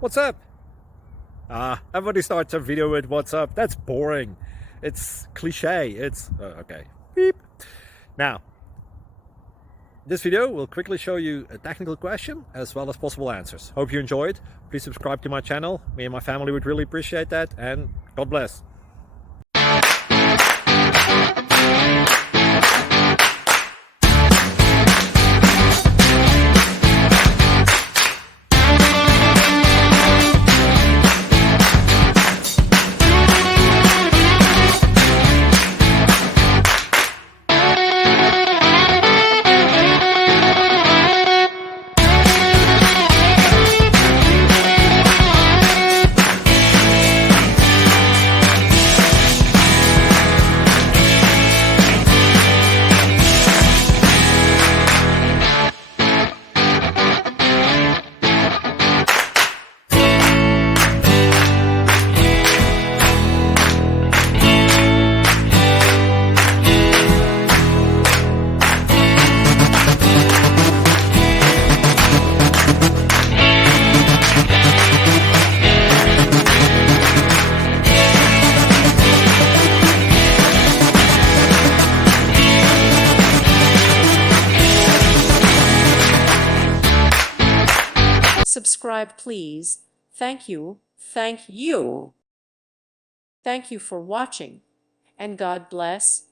What's up? Everybody starts a video with what's up. That's boring. It's cliche. It's okay. Beep. Now, this video will quickly show you a technical question as well as possible answers. Hope you enjoyed. Please subscribe to my channel. Me and my family would really appreciate that, and God bless. Subscribe, please. Thank you. Thank you. Thank you for watching, and God bless.